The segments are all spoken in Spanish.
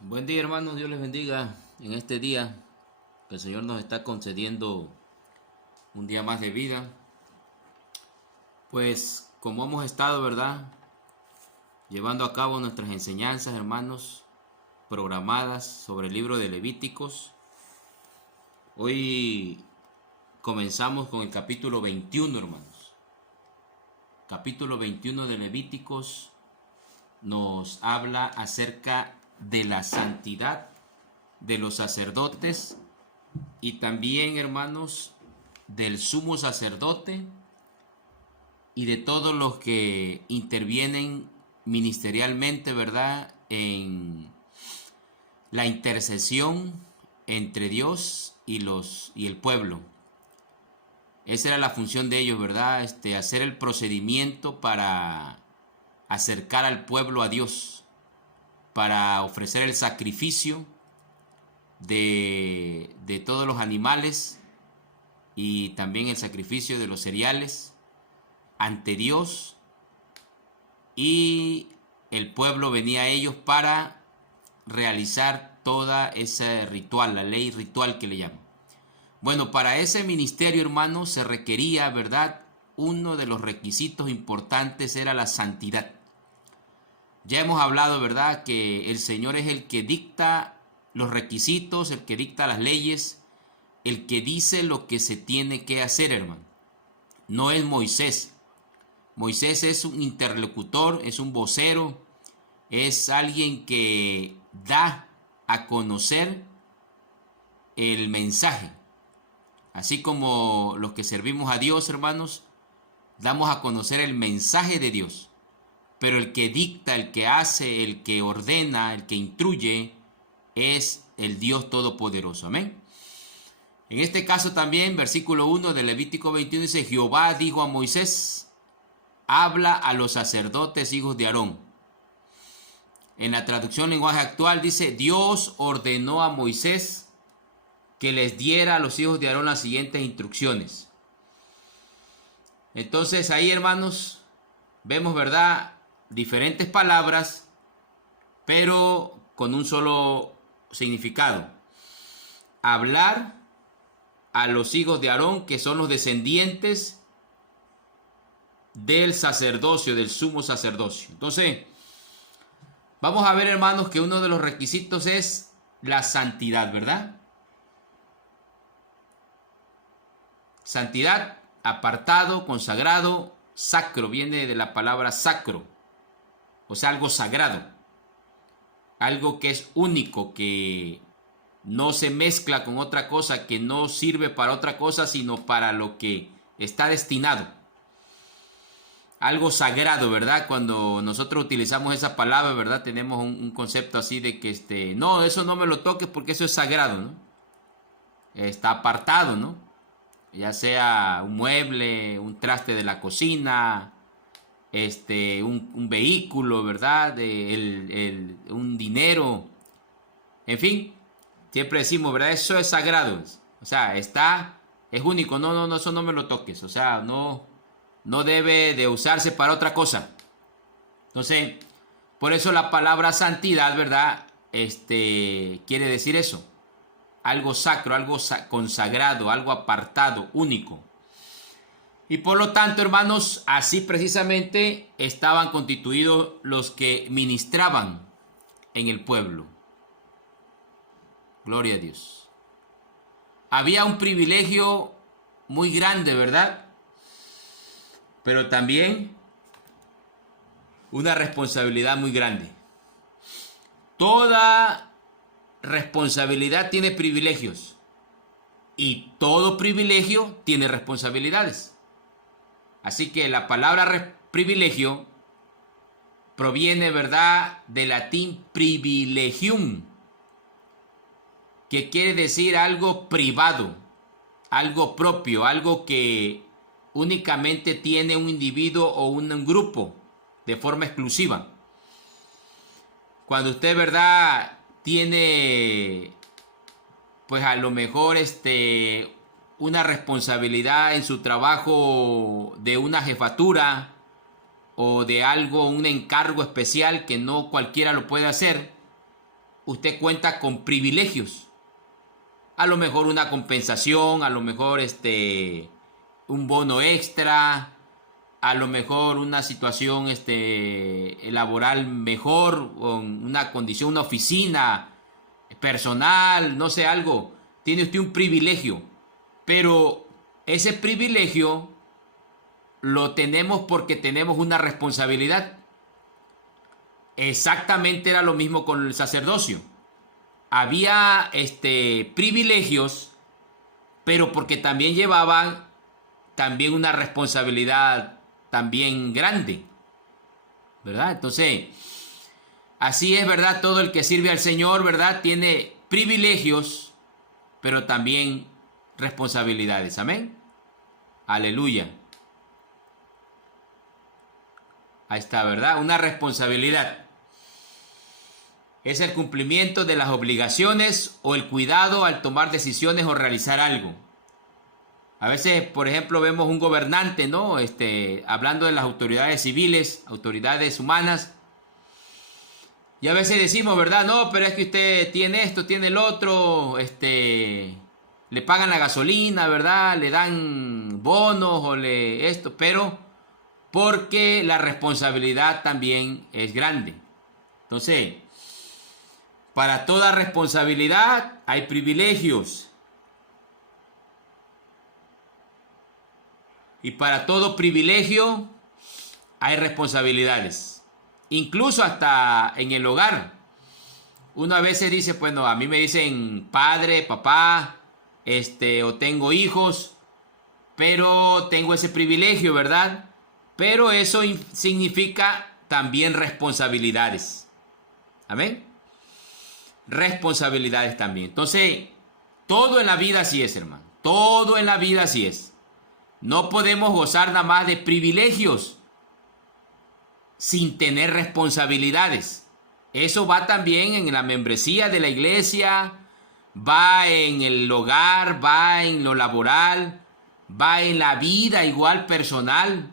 Buen día, hermanos, Dios les bendiga en este día que el Señor nos está concediendo un día más de vida. Pues como hemos estado, ¿verdad?, llevando a cabo nuestras enseñanzas, hermanos, programadas sobre el libro de Levíticos. Hoy comenzamos con el capítulo 21, hermanos. Capítulo 21 de Levíticos nos habla acerca de la santidad de los sacerdotes y también, hermanos, del sumo sacerdote y de todos los que intervienen ministerialmente, ¿verdad?, en la intercesión entre Dios y el pueblo. Esa era la función de ellos, ¿verdad? Hacer el procedimiento para acercar al pueblo a Dios, para ofrecer el sacrificio de todos los animales y también el sacrificio de los cereales ante Dios, y el pueblo venía a ellos para realizar toda ese ritual, la ley ritual que le llaman. Bueno, para ese ministerio, hermano, se requería, ¿verdad? Uno de los requisitos importantes era la santidad. Ya hemos hablado, ¿verdad?, que el Señor es el que dicta los requisitos, el que dicta las leyes, el que dice lo que se tiene que hacer, hermano. No es Moisés. Moisés es un interlocutor, es un vocero, es alguien que da a conocer el mensaje. Así como los que servimos a Dios, hermanos, damos a conocer el mensaje de Dios. Pero el que dicta, el que hace, el que ordena, el que instruye, es el Dios Todopoderoso. Amén. En este caso también, versículo 1 de Levítico 21 dice: Jehová dijo a Moisés, habla a los sacerdotes hijos de Aarón. En la traducción lenguaje actual dice: Dios ordenó a Moisés que les diera a los hijos de Aarón las siguientes instrucciones. Entonces ahí, hermanos, vemos, ¿verdad?, diferentes palabras, pero con un solo significado. Hablar a los hijos de Aarón, que son los descendientes del sacerdocio, del sumo sacerdocio. Entonces, vamos a ver, hermanos, que uno de los requisitos es la santidad, ¿verdad? Santidad, apartado, consagrado, sacro, viene de la palabra sacro, o sea, algo sagrado, algo que es único, que no se mezcla con otra cosa, que no sirve para otra cosa, sino para lo que está destinado. Algo sagrado, ¿verdad? Cuando nosotros utilizamos esa palabra, ¿verdad?, tenemos un concepto así de que no, eso no me lo toques porque eso es sagrado, ¿no? Está apartado, ¿no? Ya sea un mueble, un traste de la cocina, un vehículo, ¿verdad?, un dinero, en fin, siempre decimos, ¿verdad?, eso es sagrado, o sea, es único, no, eso no me lo toques, o sea, no debe de usarse para otra cosa. Entonces, por eso la palabra santidad, ¿verdad?, quiere decir eso, algo sacro, algo consagrado, algo apartado, único. Y por lo tanto, hermanos, así precisamente estaban constituidos los que ministraban en el pueblo. Gloria a Dios. Había un privilegio muy grande, ¿verdad?, pero también una responsabilidad muy grande. Toda responsabilidad tiene privilegios y todo privilegio tiene responsabilidades. Así que la palabra privilegio proviene, ¿verdad?, del latín privilegium, que quiere decir algo privado, algo propio, algo que únicamente tiene un individuo o un grupo de forma exclusiva. Cuando usted, ¿verdad?, tiene, pues a lo mejor una responsabilidad en su trabajo de una jefatura o de algo, un encargo especial que no cualquiera lo puede hacer, usted cuenta con privilegios. A lo mejor una compensación, a lo mejor un bono extra, a lo mejor una situación laboral mejor, o una condición, una oficina personal, no sé, algo. Tiene usted un privilegio, pero ese privilegio lo tenemos porque tenemos una responsabilidad. Exactamente era lo mismo con el sacerdocio. Había privilegios, pero porque también llevaban también una responsabilidad también grande, ¿verdad? Entonces, así es, ¿verdad? Todo el que sirve al Señor, ¿verdad? Tiene privilegios, pero también responsabilidades. Amén. Aleluya. Ahí está, ¿verdad? Una responsabilidad. Es el cumplimiento de las obligaciones o el cuidado al tomar decisiones o realizar algo. A veces, por ejemplo, vemos un gobernante, ¿no? Hablando de las autoridades civiles, autoridades humanas. Y a veces decimos, ¿verdad? No, pero es que usted tiene esto, tiene el otro, le pagan la gasolina, ¿verdad? Le dan bonos o esto, pero porque la responsabilidad también es grande. Entonces, para toda responsabilidad hay privilegios. Y para todo privilegio hay responsabilidades. Incluso hasta en el hogar. Uno a veces dice, bueno, a mí me dicen padre, papá, o tengo hijos, pero tengo ese privilegio, ¿verdad? Pero eso significa también responsabilidades. ¿Amén? Responsabilidades también. Entonces, todo en la vida así es, hermano. Todo en la vida así es. No podemos gozar nada más de privilegios sin tener responsabilidades. Eso va también en la membresía de la iglesia, va en el hogar, va en lo laboral, va en la vida igual personal.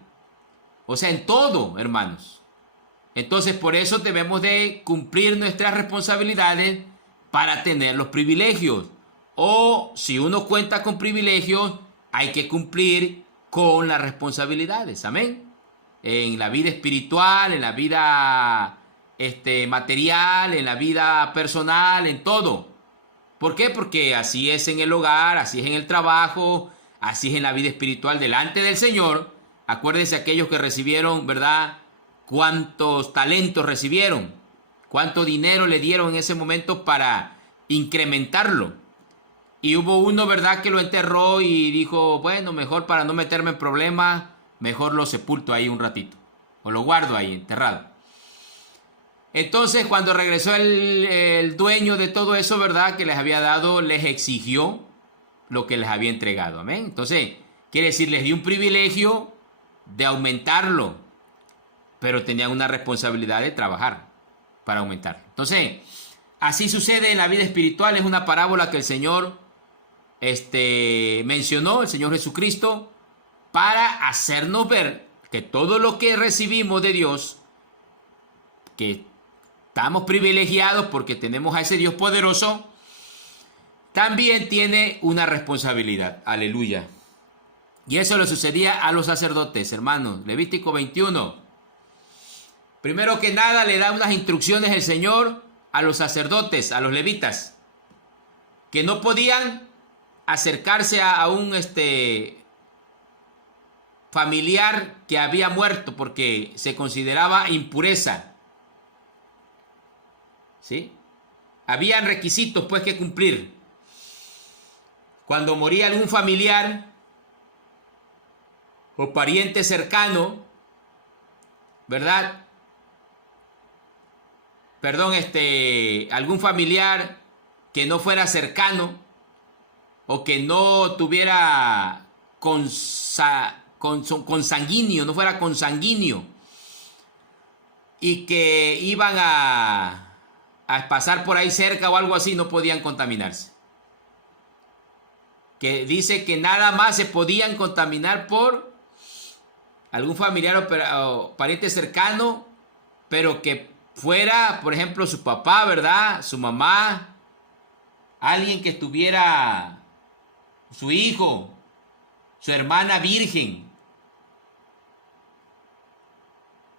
O sea, en todo, hermanos. Entonces, por eso debemos de cumplir nuestras responsabilidades para tener los privilegios. O si uno cuenta con privilegios, hay que cumplir con las responsabilidades. Amén. En la vida espiritual, en la vida material, en la vida personal, en todo. ¿Por qué? Porque así es en el hogar, así es en el trabajo, así es en la vida espiritual delante del Señor. Acuérdense aquellos que recibieron, ¿verdad? ¿Cuántos talentos recibieron? ¿Cuánto dinero le dieron en ese momento para incrementarlo? Y hubo uno, ¿verdad?, que lo enterró y dijo, bueno, mejor para no meterme en problemas, mejor lo sepulto ahí un ratito. O lo guardo ahí enterrado. Entonces, cuando regresó el dueño de todo eso, ¿verdad?, que les había dado, les exigió lo que les había entregado. Amén. Entonces, quiere decir, les dio un privilegio de aumentarlo, pero tenían una responsabilidad de trabajar para aumentarlo. Entonces, así sucede en la vida espiritual. Es una parábola que el Señor mencionó, el Señor Jesucristo, para hacernos ver que todo lo que recibimos de Dios, que estamos privilegiados porque tenemos a ese Dios poderoso, también tiene una responsabilidad. Aleluya. Y eso le sucedía a los sacerdotes, hermanos. Levítico 21. Primero que nada le da unas instrucciones el Señor a los sacerdotes, a los levitas, que no podían acercarse a un familiar que había muerto porque se consideraba impureza. ¿Sí? Habían requisitos pues que cumplir. Cuando moría algún familiar o pariente cercano, ¿verdad? Perdón, algún familiar que no fuera cercano o que no tuviera consanguíneo, no fuera consanguíneo, y que iban a pasar por ahí cerca o algo así, no podían contaminarse. Que dice que nada más se podían contaminar por algún familiar o pariente cercano, pero que fuera, por ejemplo, su papá, ¿verdad? Su mamá, alguien que estuviera, su hijo, su hermana virgen.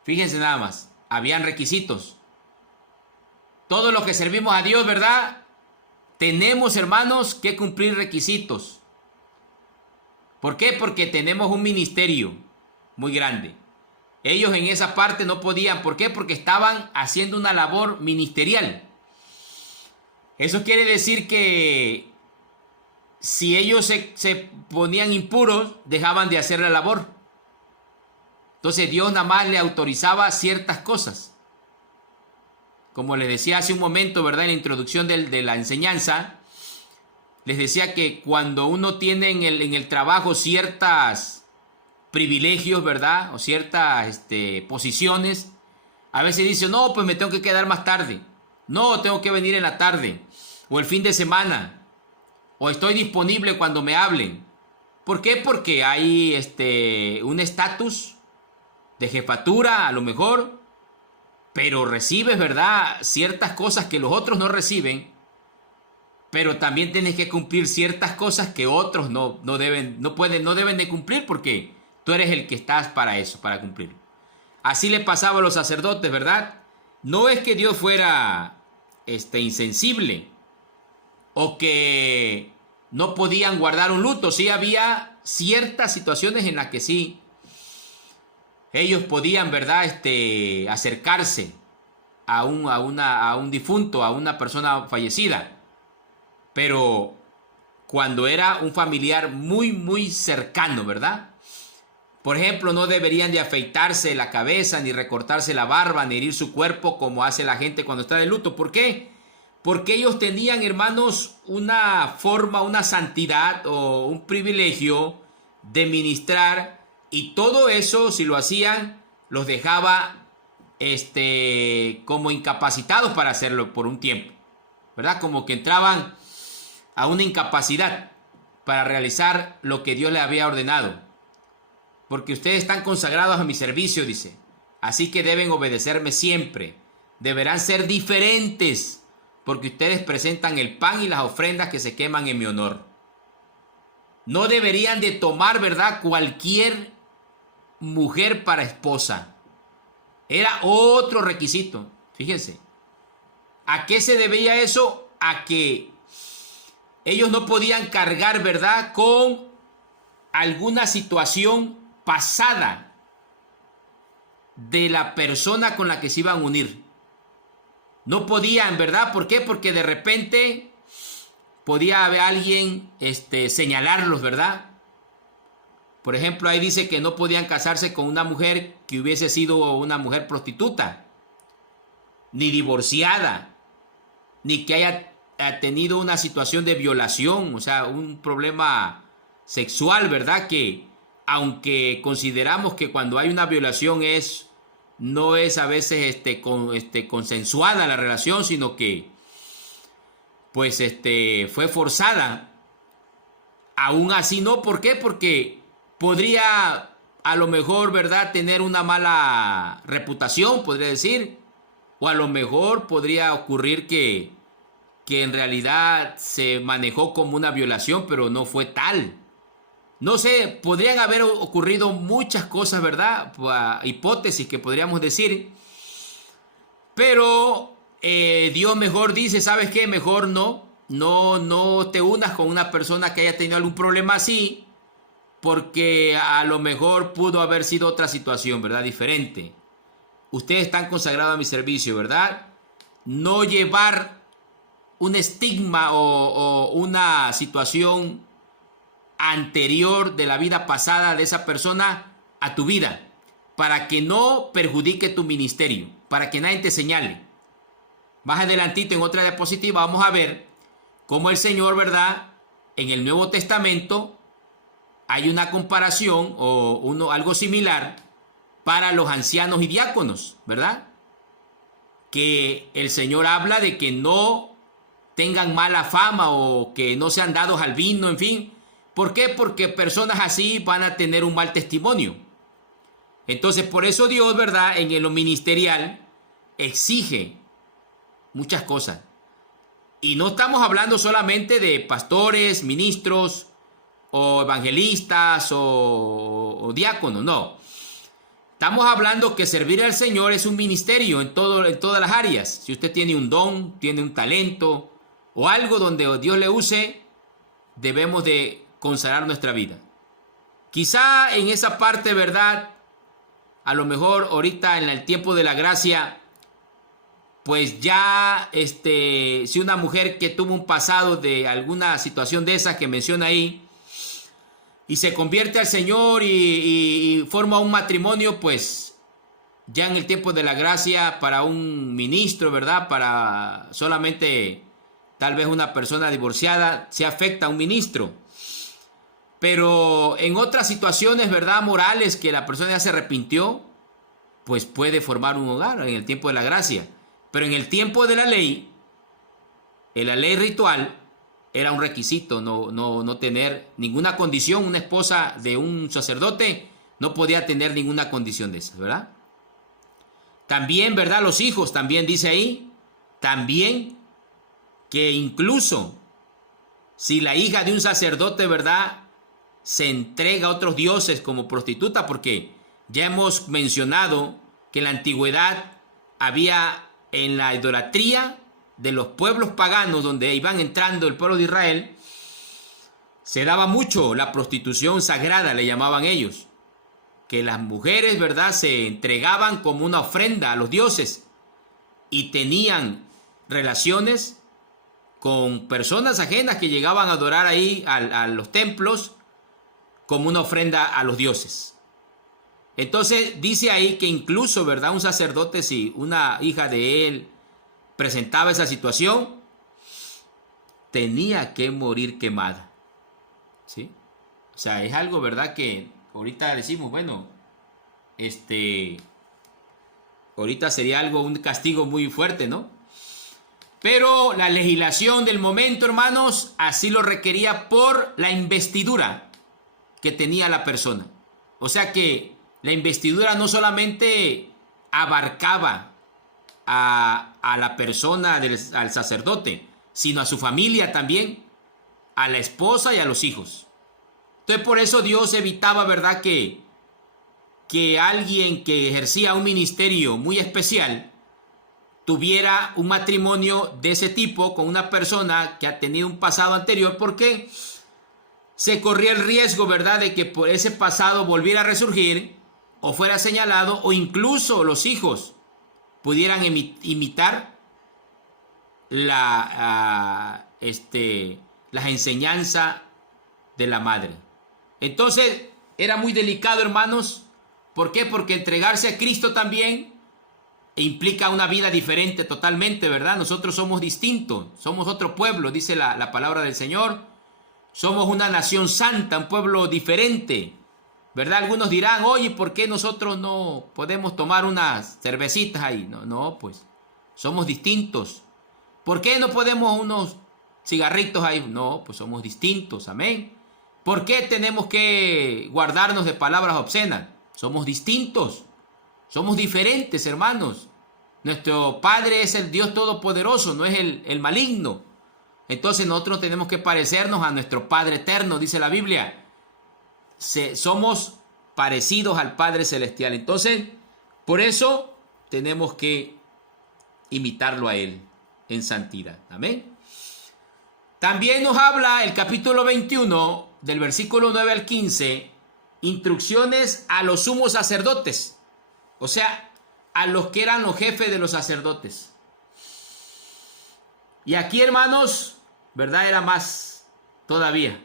Fíjense nada más, habían requisitos. Todos los que servimos a Dios, ¿verdad? Tenemos, hermanos, que cumplir requisitos. ¿Por qué? Porque tenemos un ministerio muy grande. Ellos en esa parte no podían. ¿Por qué? Porque estaban haciendo una labor ministerial. Eso quiere decir que si ellos se ponían impuros, dejaban de hacer la labor. Entonces Dios nada más le autorizaba ciertas cosas. Como les decía hace un momento, ¿verdad? En la introducción de la enseñanza, les decía que cuando uno tiene en el trabajo ciertos privilegios, ¿verdad? O ciertas posiciones, a veces dice, no, pues me tengo que quedar más tarde. No, tengo que venir en la tarde. O el fin de semana. O estoy disponible cuando me hablen. ¿Por qué? Porque hay un estatus de jefatura, a lo mejor, pero recibes, ¿verdad?, ciertas cosas que los otros no reciben, pero también tienes que cumplir ciertas cosas que otros no deben de cumplir, porque tú eres el que estás para eso, para cumplir. Así le pasaba a los sacerdotes, ¿verdad? No es que Dios fuera insensible o que no podían guardar un luto. Sí había ciertas situaciones en las que sí ellos podían, ¿verdad?, acercarse a un difunto, a una persona fallecida. Pero cuando era un familiar muy, muy cercano, ¿verdad? Por ejemplo, no deberían de afeitarse la cabeza, ni recortarse la barba, ni herir su cuerpo como hace la gente cuando está de luto. ¿Por qué? Porque ellos tenían, hermanos, una forma, una santidad o un privilegio de ministrar. Y todo eso, si lo hacían, los dejaba como incapacitados para hacerlo por un tiempo, ¿verdad? Como que entraban a una incapacidad para realizar lo que Dios les había ordenado. Porque ustedes están consagrados a mi servicio, dice. Así que deben obedecerme siempre. Deberán ser diferentes, porque ustedes presentan el pan y las ofrendas que se queman en mi honor. No deberían de tomar, ¿verdad?, cualquier mujer para esposa. Era otro requisito. Fíjense. ¿A qué se debía eso? A que ellos no podían cargar, ¿verdad?, con alguna situación pasada de la persona con la que se iban a unir. No podían, ¿verdad? ¿Por qué? Porque de repente podía haber alguien señalarlos, ¿verdad? Por ejemplo, ahí dice que no podían casarse con una mujer que hubiese sido una mujer prostituta, ni divorciada, ni que haya tenido una situación de violación, o sea, un problema sexual, ¿verdad? Que aunque consideramos que cuando hay una violación no es a veces consensuada la relación, sino que pues fue forzada. Aún así no, ¿por qué? Porque podría a lo mejor, ¿verdad?, tener una mala reputación, podría decir, o a lo mejor podría ocurrir que en realidad se manejó como una violación, pero no fue tal. No sé, podrían haber ocurrido muchas cosas, ¿verdad? Hipótesis que podríamos decir. Pero Dios mejor dice, ¿sabes qué? Mejor no te unas con una persona que haya tenido algún problema así, porque a lo mejor pudo haber sido otra situación, ¿verdad? Diferente. Ustedes están consagrados a mi servicio, ¿verdad? No llevar un estigma o una situación anterior de la vida pasada de esa persona a tu vida, para que no perjudique tu ministerio, para que nadie te señale. Más adelantito en otra diapositiva vamos a ver cómo el Señor, ¿verdad?, en el Nuevo Testamento hay una comparación o algo similar para los ancianos y diáconos, ¿verdad? Que el Señor habla de que no tengan mala fama o que no sean dados al vino, en fin. ¿Por qué? Porque personas así van a tener un mal testimonio. Entonces, por eso Dios, ¿verdad?, en lo ministerial exige muchas cosas. Y no estamos hablando solamente de pastores, ministros o evangelistas o diáconos, no. Estamos hablando que servir al Señor es un ministerio en todas las áreas. Si usted tiene un don, tiene un talento o algo donde Dios le use, debemos de consagrar nuestra vida. Quizá en esa parte, ¿verdad? A lo mejor ahorita en el tiempo de la gracia, pues ya si una mujer que tuvo un pasado de alguna situación de esas que menciona ahí, y se convierte al Señor y forma un matrimonio, pues ya en el tiempo de la gracia para un ministro, ¿verdad? Para solamente tal vez una persona divorciada se afecta a un ministro. Pero en otras situaciones, ¿verdad? Morales que la persona ya se arrepintió, pues puede formar un hogar en el tiempo de la gracia. Pero en el tiempo de la ley, en la ley ritual, era un requisito no tener ninguna condición. Una esposa de un sacerdote no podía tener ninguna condición de esa, ¿verdad? También, ¿verdad? Los hijos, también dice ahí, también que incluso si la hija de un sacerdote, ¿verdad?, se entrega a otros dioses como prostituta, porque ya hemos mencionado que en la antigüedad había en la idolatría de los pueblos paganos donde iban entrando el pueblo de Israel, se daba mucho la prostitución sagrada, le llamaban ellos, que las mujeres, ¿verdad?, se entregaban como una ofrenda a los dioses y tenían relaciones con personas ajenas que llegaban a adorar ahí a los templos como una ofrenda a los dioses. Entonces dice ahí que incluso, ¿verdad?, un sacerdote, si una hija de él presentaba esa situación, tenía que morir quemada, ¿sí? O sea, es algo, ¿verdad?, que ahorita decimos, bueno, ahorita sería algo, un castigo muy fuerte, ¿no? Pero la legislación del momento, hermanos, así lo requería por la investidura que tenía la persona. O sea que la investidura no solamente abarcaba a la persona, al sacerdote, sino a su familia también, a la esposa y a los hijos. Entonces por eso Dios evitaba, ¿verdad?, que alguien que ejercía un ministerio muy especial tuviera un matrimonio de ese tipo con una persona que ha tenido un pasado anterior, porque se corría el riesgo, ¿verdad?, de que por ese pasado volviera a resurgir o fuera señalado, o incluso los hijos pudieran imitar las enseñanzas de la madre. Entonces era muy delicado, hermanos. ¿Por qué? Porque entregarse a Cristo también implica una vida diferente totalmente, ¿verdad? Nosotros somos distintos, somos otro pueblo, dice la palabra del Señor. Somos una nación santa, un pueblo diferente, ¿verdad? Algunos dirán, oye, ¿por qué nosotros no podemos tomar unas cervecitas ahí? No, pues somos distintos. ¿Por qué no podemos unos cigarritos ahí? No, pues somos distintos, amén. ¿Por qué tenemos que guardarnos de palabras obscenas? Somos distintos, somos diferentes, hermanos. Nuestro Padre es el Dios Todopoderoso, no es el maligno. Entonces nosotros tenemos que parecernos a nuestro Padre eterno, dice la Biblia. Somos parecidos al Padre Celestial. Entonces, por eso tenemos que imitarlo a Él en santidad. Amén. También nos habla el capítulo 21, del versículo 9 al 15, instrucciones a los sumos sacerdotes. O sea, a los que eran los jefes de los sacerdotes. Y aquí, hermanos, ¿verdad?, era más todavía.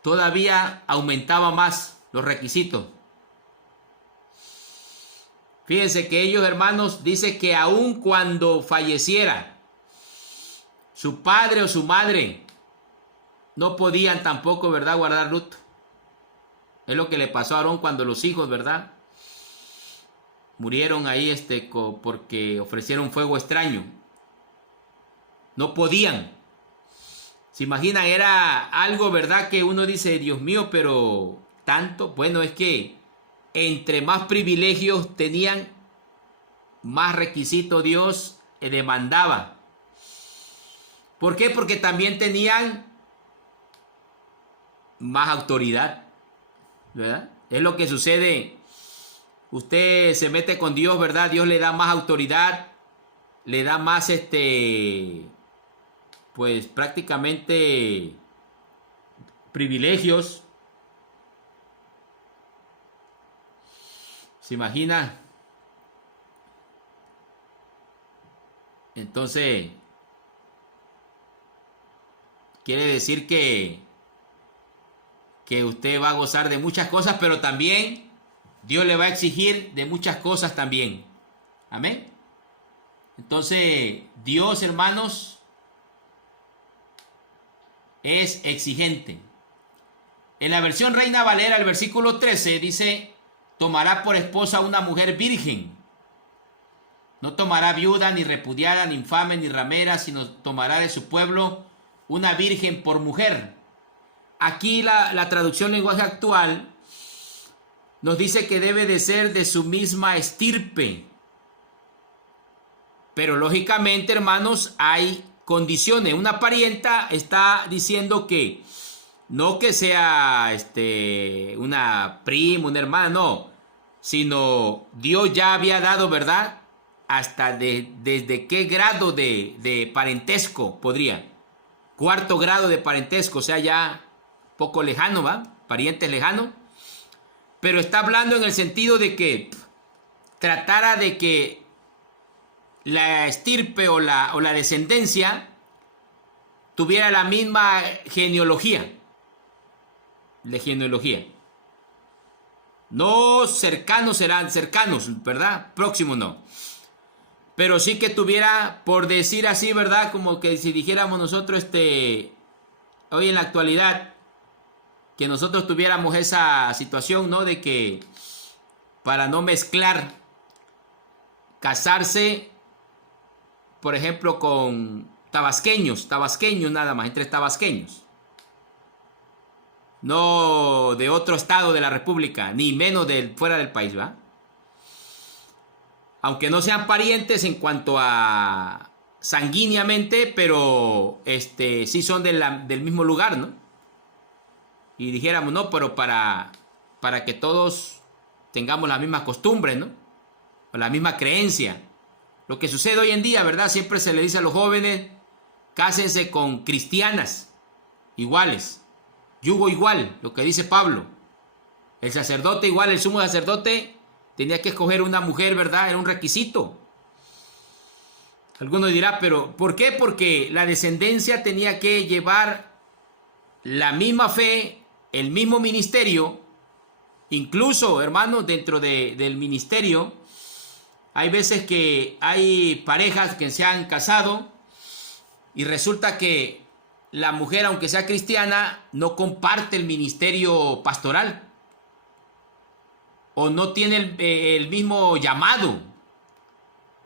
Todavía aumentaba más los requisitos. Fíjense que ellos, hermanos, dice que aun cuando falleciera su padre o su madre, no podían tampoco, ¿verdad?, guardar luto. Es lo que le pasó a Aarón cuando los hijos, ¿verdad?, murieron ahí porque ofrecieron fuego extraño. No podían. ¿Se imaginan? Era algo, ¿verdad?, que uno dice, Dios mío, pero tanto. Bueno, es que entre más privilegios tenían, más requisitos Dios demandaba. ¿Por qué? Porque también tenían más autoridad, ¿verdad? Es lo que sucede. Usted se mete con Dios, ¿verdad? Dios le da más autoridad, le da más, pues prácticamente privilegios. ¿Se imagina? Entonces, quiere decir que usted va a gozar de muchas cosas, pero también Dios le va a exigir de muchas cosas también. Amén. Entonces, Dios, hermanos, es exigente. En la versión Reina Valera, el versículo 13 dice: tomará por esposa a una mujer virgen. No tomará viuda, ni repudiada, ni infame, ni ramera, sino tomará de su pueblo una virgen por mujer. Aquí la traducción lenguaje actual nos dice que debe de ser de su misma estirpe. Pero lógicamente, hermanos, hay condiciones. Una parienta está diciendo que no que sea una prima, una hermana, no, sino Dios ya había dado, ¿verdad? Hasta desde qué grado de parentesco podría. Cuarto grado de parentesco, o sea, ya poco lejano, ¿va? Parientes lejanos. Pero está hablando en el sentido de que tratara de que la estirpe o la descendencia tuviera la misma genealogía. La genealogía. No cercanos serán cercanos, ¿verdad? Próximos no. Pero sí que tuviera, por decir así, ¿verdad? Como que si dijéramos nosotros, hoy en la actualidad, que nosotros tuviéramos esa situación, ¿no? De que para no mezclar, casarse, por ejemplo, con tabasqueños nada más, entre tabasqueños. No de otro estado de la República, ni menos de fuera del país, ¿va? Aunque no sean parientes en cuanto a sanguíneamente, pero sí son del mismo lugar, ¿no? Y dijéramos, no, pero para que todos tengamos las mismas costumbres, ¿no? O la misma creencia. Lo que sucede hoy en día, ¿verdad? Siempre se le dice a los jóvenes, cásense con cristianas iguales, yugo igual, lo que dice Pablo. El sacerdote igual, el sumo sacerdote tenía que escoger una mujer, ¿verdad? Era un requisito. Algunos dirán, pero ¿por qué? Porque la descendencia tenía que llevar la misma fe, el mismo ministerio. Incluso, hermanos, dentro del ministerio, hay veces que hay parejas que se han casado y resulta que la mujer, aunque sea cristiana, no comparte el ministerio pastoral. O no tiene el mismo llamado.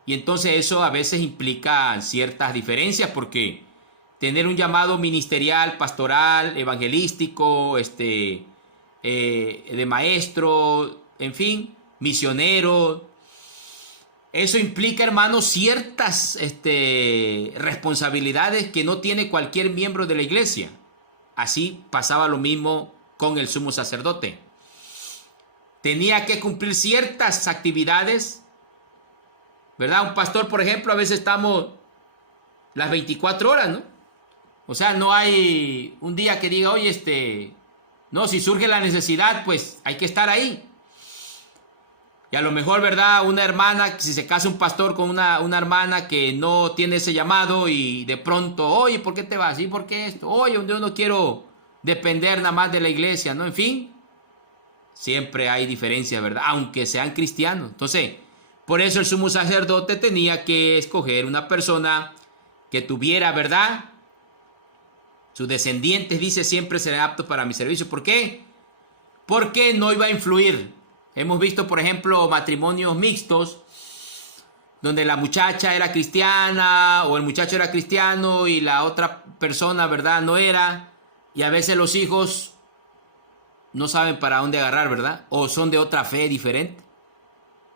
Y entonces eso a veces implica ciertas diferencias, porque tener un llamado ministerial, pastoral, evangelístico, de maestro, en fin, misionero, eso implica, hermanos, ciertas responsabilidades que no tiene cualquier miembro de la iglesia. Así pasaba lo mismo con el sumo sacerdote. Tenía que cumplir ciertas actividades, ¿verdad? Un pastor, por ejemplo, a veces estamos las 24 horas, ¿no? O sea, no hay un día que diga, oye, no, si surge la necesidad, pues hay que estar ahí. Y a lo mejor, ¿verdad? Una hermana, si se casa un pastor con una hermana que no tiene ese llamado y de pronto, oye, ¿por qué te vas? ¿Y por qué esto? Oye, yo no quiero depender nada más de la iglesia, ¿no? En fin. Siempre hay diferencias, ¿verdad? Aunque sean cristianos. Entonces, por eso el sumo sacerdote tenía que escoger una persona que tuviera, ¿verdad? Sus descendientes, dice, siempre serán aptos para mi servicio. ¿Por qué? Porque no iba a influir. Hemos visto, por ejemplo, matrimonios mixtos, donde la muchacha era cristiana o el muchacho era cristiano y la otra persona, ¿verdad? No era. Y a veces los hijos no saben para dónde agarrar, ¿verdad? O son de otra fe diferente.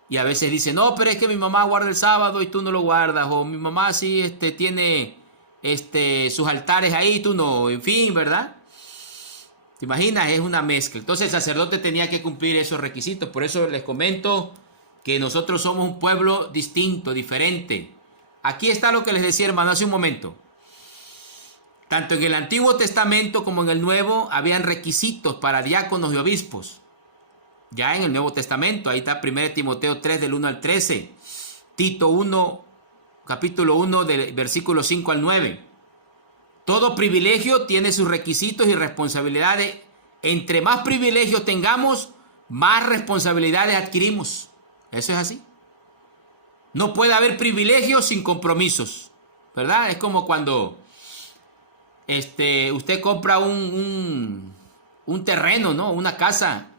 Y a veces dicen, no, pero es que mi mamá guarda el sábado y tú no lo guardas. O mi mamá sí tiene sus altares ahí y tú no. En fin, ¿verdad? ¿Te imaginas? Es una mezcla. Entonces el sacerdote tenía que cumplir esos requisitos. Por eso les comento que nosotros somos un pueblo distinto, diferente. Aquí está lo que les decía, hermano, hace un momento. Tanto en el Antiguo Testamento como en el Nuevo habían requisitos para diáconos y obispos. Ya en el Nuevo Testamento, ahí está 1 Timoteo 3 del 1 al 13, Tito 1, capítulo 1 del versículo 5 al 9. Todo privilegio tiene sus requisitos y responsabilidades. Entre más privilegios tengamos, más responsabilidades adquirimos. Eso es así. No puede haber privilegios sin compromisos, ¿verdad? Es como cuando usted compra un terreno, ¿no? Una casa.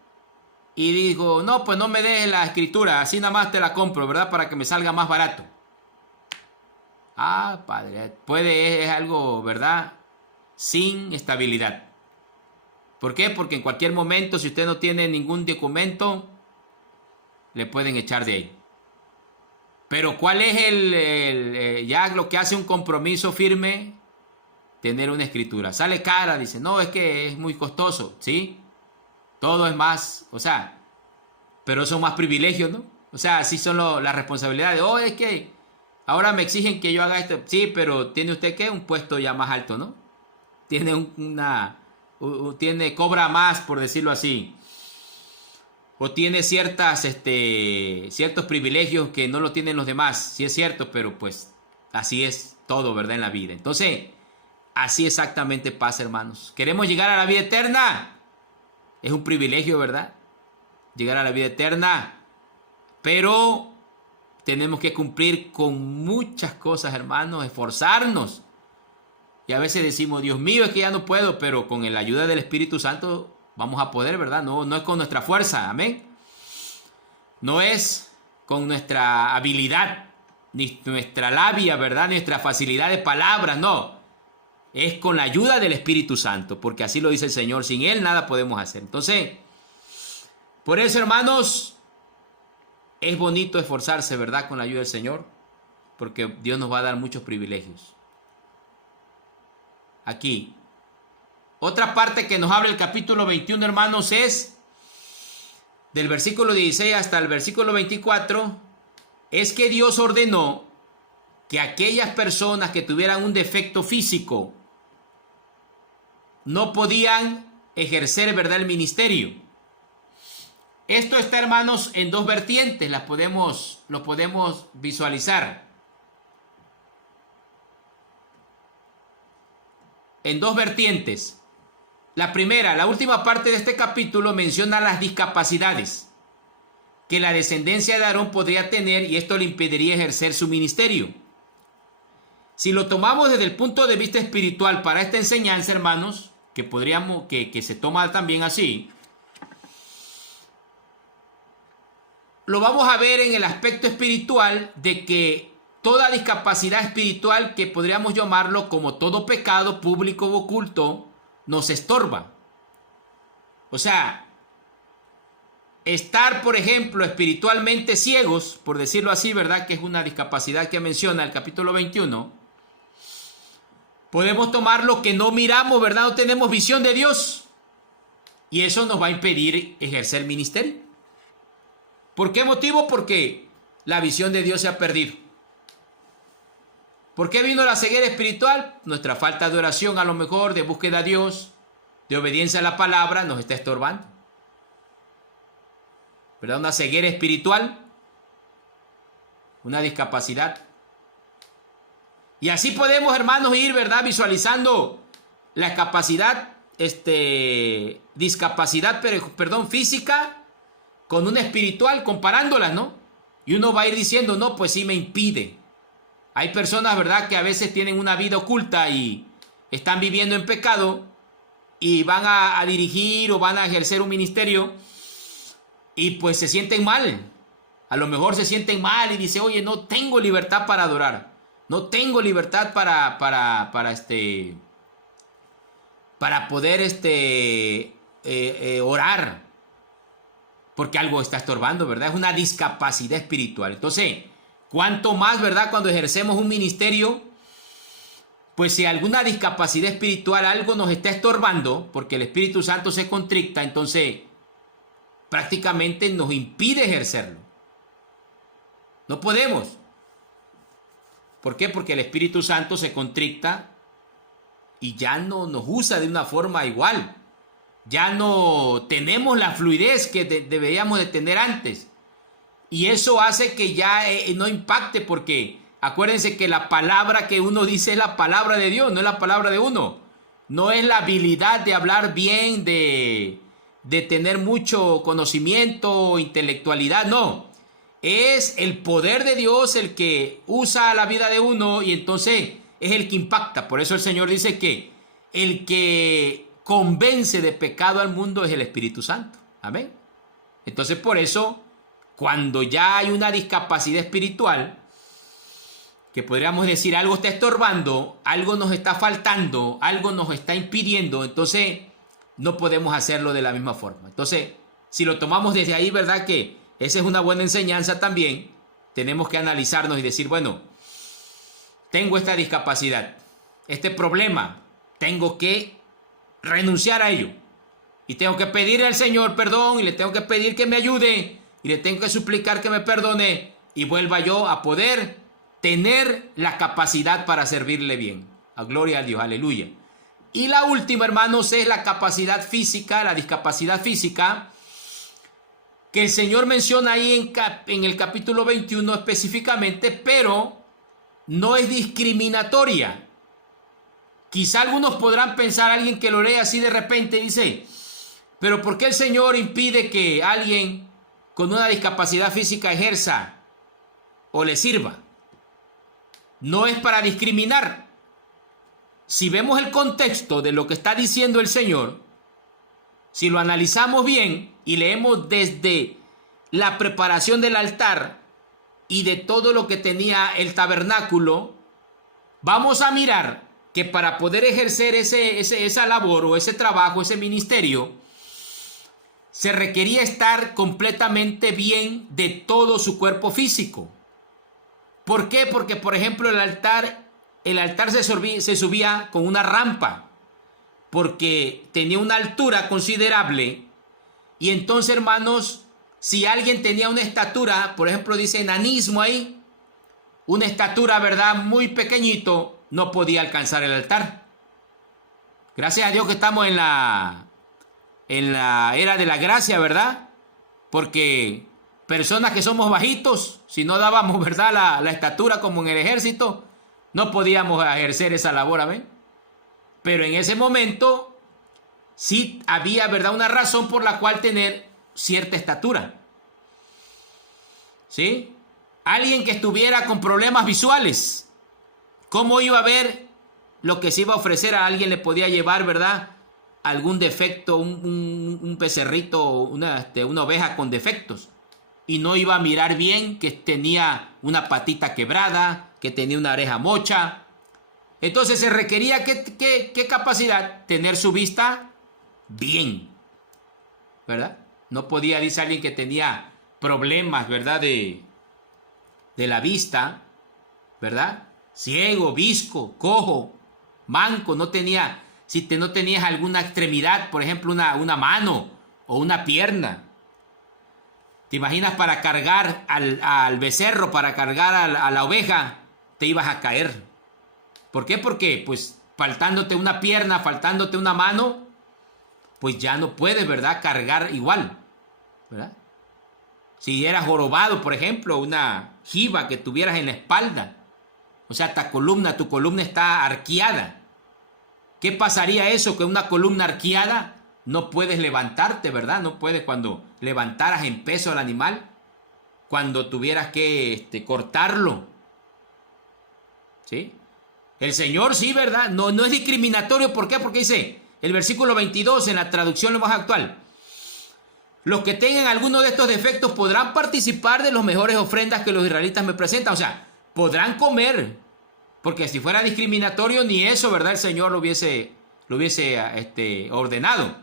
Y dijo, no, pues no me dejes la escritura, así nada más te la compro, ¿verdad? Para que me salga más barato. Ah, padre, es algo, ¿verdad? Sin estabilidad. ¿Por qué? Porque en cualquier momento, si usted no tiene ningún documento, le pueden echar de ahí. Pero ¿cuál es ya lo que hace un compromiso firme? Tener una escritura. Sale cara, dice, no, es que es muy costoso, ¿sí? Todo es más, o sea, pero son más privilegios, ¿no? O sea, así son las responsabilidades. Oh, es que ahora me exigen que yo haga esto. Sí, pero ¿tiene usted qué? Un puesto ya más alto, ¿no? Tiene cobra más, por decirlo así. O tiene ciertos privilegios que no lo tienen los demás. Sí es cierto, pero pues así es todo, ¿verdad? En la vida. Entonces, así exactamente pasa, hermanos. ¿Queremos llegar a la vida eterna? Es un privilegio, ¿verdad? Llegar a la vida eterna. Pero tenemos que cumplir con muchas cosas, hermanos. Esforzarnos. Y a veces decimos, Dios mío, es que ya no puedo. Pero con la ayuda del Espíritu Santo vamos a poder, ¿verdad? No es con nuestra fuerza. Amén. No es con nuestra habilidad, ni nuestra labia, ¿verdad? Nuestra facilidad de palabras. No. Es con la ayuda del Espíritu Santo, porque así lo dice el Señor. Sin Él nada podemos hacer. Entonces, por eso, hermanos, es bonito esforzarse, ¿verdad? Con la ayuda del Señor, porque Dios nos va a dar muchos privilegios. Aquí. Otra parte que nos habla el capítulo 21, hermanos, es del versículo 16 hasta el versículo 24, es que Dios ordenó que aquellas personas que tuvieran un defecto físico no podían ejercer, ¿verdad?, el ministerio. Esto está, hermanos, en dos vertientes, lo podemos visualizar. En dos vertientes. La primera, la última parte de este capítulo menciona las discapacidades que la descendencia de Aarón podría tener y esto le impediría ejercer su ministerio. Si lo tomamos desde el punto de vista espiritual para esta enseñanza, hermanos, que se toma también así, lo vamos a ver en el aspecto espiritual de que toda discapacidad espiritual, que podríamos llamarlo como todo pecado público o oculto, nos estorba. O sea, estar, por ejemplo, espiritualmente ciegos, por decirlo así, ¿verdad? Que es una discapacidad que menciona el capítulo 21. Podemos tomarlo que no miramos, ¿verdad? No tenemos visión de Dios. Y eso nos va a impedir ejercer ministerio. ¿Por qué motivo? Porque la visión de Dios se ha perdido. ¿Por qué vino la ceguera espiritual? Nuestra falta de oración, a lo mejor, de búsqueda a Dios, de obediencia a la palabra, nos está estorbando. ¿Verdad? Una ceguera espiritual, una discapacidad. Y así podemos, hermanos, ir, ¿verdad?, visualizando la discapacidad física con una espiritual, comparándolas, ¿no? Y uno va a ir diciendo, no, pues sí me impide. Hay personas, ¿verdad?, que a veces tienen una vida oculta y están viviendo en pecado y van a dirigir o van a ejercer un ministerio y pues se sienten mal. A lo mejor se sienten mal y dicen, oye, no tengo libertad para adorar. No tengo libertad para poder orar porque algo está estorbando, ¿verdad? Es una discapacidad espiritual. Entonces, cuanto más, ¿verdad? Cuando ejercemos un ministerio, pues si alguna discapacidad espiritual, algo nos está estorbando, porque el Espíritu Santo se contricta, entonces prácticamente nos impide ejercerlo. No podemos. ¿Por qué? Porque el Espíritu Santo se contricta y ya no nos usa de una forma igual. Ya no tenemos la fluidez que deberíamos de tener antes. Y eso hace que ya no impacte, porque acuérdense que la palabra que uno dice es la palabra de Dios, no es la palabra de uno. No es la habilidad de hablar bien, de tener mucho conocimiento, intelectualidad, no. Es el poder de Dios el que usa la vida de uno y entonces es el que impacta. Por eso el Señor dice que el que convence de pecado al mundo es el Espíritu Santo. Amén. Entonces por eso, cuando ya hay una discapacidad espiritual, que podríamos decir algo está estorbando, algo nos está faltando, algo nos está impidiendo, entonces no podemos hacerlo de la misma forma. Entonces, si lo tomamos desde ahí, ¿verdad? Que esa es una buena enseñanza también. Tenemos que analizarnos y decir, bueno, tengo esta discapacidad, este problema, tengo que renunciar a ello. Y tengo que pedirle al Señor perdón y le tengo que pedir que me ayude y le tengo que suplicar que me perdone y vuelva yo a poder tener la capacidad para servirle bien. A gloria a Dios, aleluya. Y la última, hermanos, es la capacidad física, la discapacidad física, que el Señor menciona ahí en el capítulo 21 específicamente, pero no es discriminatoria. Quizá algunos podrán pensar, alguien que lo lee así de repente, dice, pero ¿por qué el Señor impide que alguien con una discapacidad física ejerza o le sirva? No es para discriminar. Si vemos el contexto de lo que está diciendo el Señor, si lo analizamos bien y leemos desde la preparación del altar y de todo lo que tenía el tabernáculo, vamos a mirar que para poder ejercer esa labor o ese trabajo, ese ministerio, se requería estar completamente bien de todo su cuerpo físico. ¿Por qué? Porque, por ejemplo, el altar se subía con una rampa, porque tenía una altura considerable. Y entonces, hermanos, si alguien tenía una estatura, por ejemplo, dice enanismo ahí, una estatura, ¿verdad?, muy pequeñito, no podía alcanzar el altar. Gracias a Dios que estamos en la era de la gracia, ¿verdad? Porque personas que somos bajitos, si no dábamos, ¿verdad?, la estatura como en el ejército, no podíamos ejercer esa labor, ¿ven? Pero en ese momento sí había, ¿verdad?, una razón por la cual tener cierta estatura. ¿Sí? Alguien que estuviera con problemas visuales, ¿cómo iba a ver lo que se iba a ofrecer? A alguien le podía llevar, ¿verdad?, algún defecto, un becerrito, una oveja con defectos. Y no iba a mirar bien que tenía una patita quebrada, que tenía una oreja mocha. Entonces se requería ¿qué capacidad? Tener su vista bien, ¿verdad? No podía, dice alguien que tenía problemas, ¿verdad?, de la vista, ¿verdad? Ciego, visco, cojo, manco, no tenía, si no tenías alguna extremidad, por ejemplo, una mano o una pierna. ¿Te imaginas para cargar al becerro, para cargar a la oveja? Te ibas a caer. ¿Por qué? Porque pues faltándote una pierna, faltándote una mano, pues ya no puedes, ¿verdad?, cargar igual, ¿verdad? Si eras jorobado, por ejemplo, una jiba que tuvieras en la espalda, o sea, tu columna está arqueada. ¿Qué pasaría eso? Que una columna arqueada no puedes levantarte, ¿verdad? No puedes cuando levantaras en peso al animal, cuando tuvieras que cortarlo. ¿Sí? El Señor sí, ¿verdad? No es discriminatorio. ¿Por qué? Porque dice el versículo 22 en la traducción lo más actual: los que tengan alguno de estos defectos podrán participar de las mejores ofrendas que los israelitas me presentan. O sea, podrán comer. Porque si fuera discriminatorio, ni eso, ¿verdad?, el Señor lo hubiese ordenado.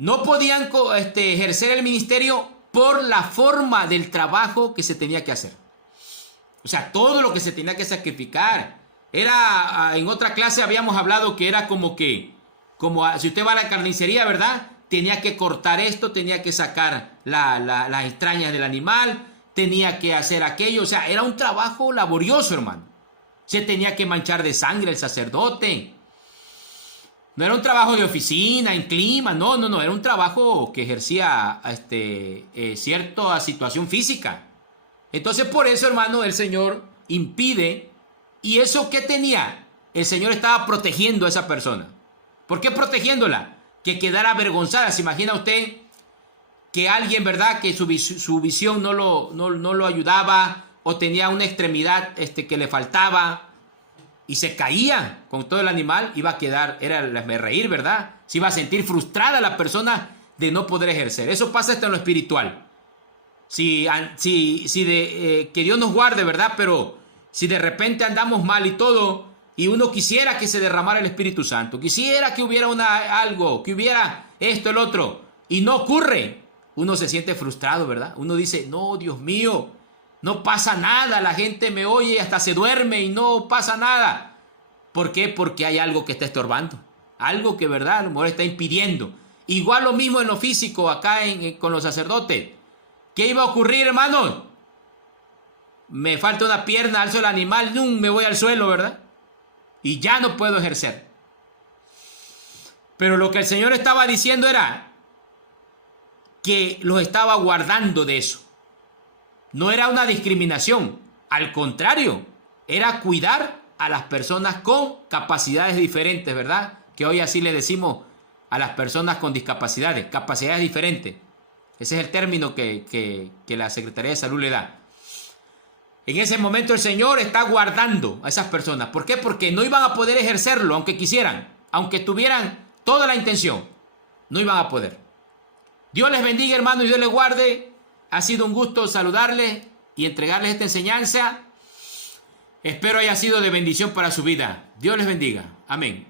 no podían ejercer el ministerio por la forma del trabajo que se tenía que hacer. O sea, todo lo que se tenía que sacrificar. Era, en otra clase habíamos hablado que era como si usted va a la carnicería, ¿verdad? Tenía que cortar esto, tenía que sacar las extrañas del animal, tenía que hacer aquello. O sea, era un trabajo laborioso, hermano. Se tenía que manchar de sangre el sacerdote. No era un trabajo de oficina, en clima, no. Era un trabajo que ejercía cierta situación física. Entonces, por eso, hermano, el Señor impide. ¿Y eso qué tenía? El Señor estaba protegiendo a esa persona. ¿Por qué protegiéndola? Que quedara avergonzada. ¿Se imagina usted que alguien, verdad, que su visión no lo ayudaba o tenía una extremidad que le faltaba y se caía con todo el animal? Iba a quedar, era el reír, ¿verdad? Se iba a sentir frustrada la persona de no poder ejercer. Eso pasa hasta en lo espiritual. Que Dios nos guarde, ¿verdad? Pero si de repente andamos mal y todo, y uno quisiera que se derramara el Espíritu Santo, quisiera que hubiera algo, que hubiera esto, el otro, y no ocurre, uno se siente frustrado, ¿verdad? Uno dice, no, Dios mío, no pasa nada, la gente me oye y hasta se duerme y no pasa nada. ¿Por qué? Porque hay algo que está estorbando, algo que, ¿verdad?, a lo mejor está impidiendo. Igual lo mismo en lo físico, acá con los sacerdotes. ¿Qué iba a ocurrir, hermanos? Me falta una pierna, alzo el animal, me voy al suelo, ¿verdad? Y ya no puedo ejercer. Pero lo que el Señor estaba diciendo era que los estaba guardando de eso. No era una discriminación, al contrario, era cuidar a las personas con capacidades diferentes, ¿verdad? Que hoy así le decimos a las personas con discapacidades, capacidades diferentes. Ese es el término que la Secretaría de Salud le da. En ese momento el Señor está guardando a esas personas. ¿Por qué? Porque no iban a poder ejercerlo, aunque quisieran, aunque tuvieran toda la intención, no iban a poder. Dios les bendiga, hermanos, y Dios les guarde. Ha sido un gusto saludarles y entregarles esta enseñanza. Espero haya sido de bendición para su vida. Dios les bendiga. Amén.